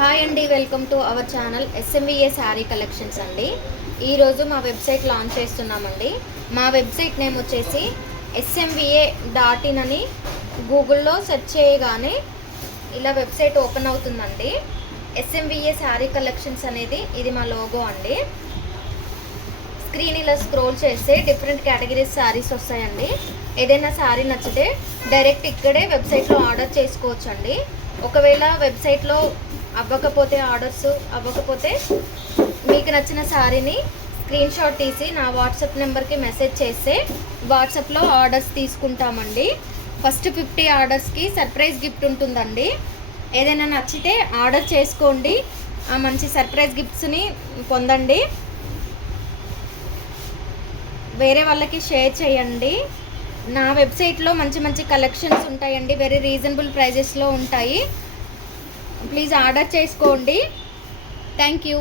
Hi అండి, welcome to our channel SMVA sari collections అండి. ఈరోజు మా వెబ్సైట్ లాంచ్ చేస్తున్నామండి. మా వెబ్సైట్ నేమ్ వచ్చేసి smva.in అని గూగుల్లో సెర్చ్ చేయగానే ఇలా వెబ్సైట్ ఓపెన్ అవుతుందండి. ఎస్ఎంవిఏ శారీ కలెక్షన్స్ అనేది ఇది మా లోగో అండి. స్క్రీన్ ఇలా స్క్రోల్ చేస్తే డిఫరెంట్ కేటగిరీస్ శారీస్ వస్తాయండి. ఏదైనా శారీ నచ్చితే డైరెక్ట్ ఇక్కడే వెబ్సైట్లో ఆర్డర్ చేసుకోవచ్చండి. ఒకవేళ వెబ్సైట్లో ఆర్డర్స్ అవ్వకపోతే మీకు నచ్చిన శారీని స్క్రీన్ షాట్ తీసి నా వాట్సాప్ నెంబర్కి మెసేజ్ చేస్తే వాట్సాప్లో ఆర్డర్స్ తీసుకుంటామండి. ఫస్ట్ 50 ఆర్డర్స్కి సర్ప్రైజ్ గిఫ్ట్ ఉంటుందండి. ఏదైనా నచ్చితే ఆర్డర్ చేసుకోండి, ఆ మంచి సర్ప్రైజ్ గిఫ్ట్స్ని పొందండి. వేరే వాళ్ళకి షేర్ చేయండి. నా వెబ్సైట్లో మంచి మంచి కలెక్షన్స్ ఉంటాయండి. వెరీ రీజనబుల్ ప్రైజెస్లో ఉంటాయి. ప్లీజ్ ఆర్డర్ చేసుకోండి. Thank you.